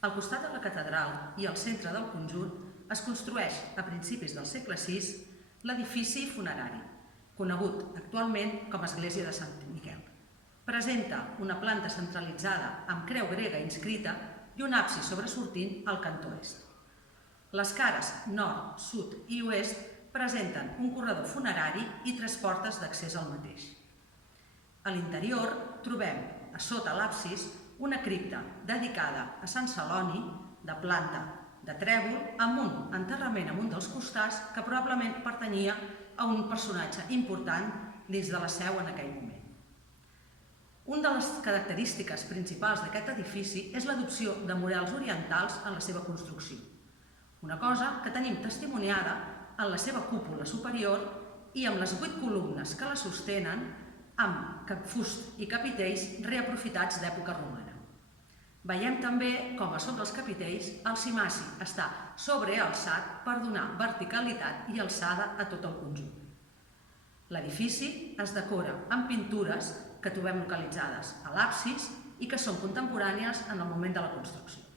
Al costat de la catedral i al centre del conjunt es construeix a principis del segle VI l'edifici funerari, conegut actualment com a Església de Sant Miquel. Presenta una planta centralitzada amb creu grega inscrita i un absis sobresortint al cantó est. Les cares nord, sud i oest presenten un corredor funerari i 3 portes d'accés al mateix. A l'interior trobem, a sota l'absis, una cripta dedicada a Sant Celoni, de planta de trèvol, amb un enterrament en un dels costats que probablement pertanyia a un personatge important dins de la seu en aquell moment. Una de les característiques principals d'aquest edifici és l'adopció de models orientals en la seva construcció. Una cosa que tenim testimoniada en la seva cúpula superior i amb les 8 columnes que la sostenen amb capfust i capitells reaprofitats d'època romana. Veiem també com a sobre els capitells el cimaci està sobrealçat per donar verticalitat i alçada a tot el conjunt. L'edifici es decora amb pintures que trobem localitzades a l'absis i que són contemporànies en el moment de la construcció.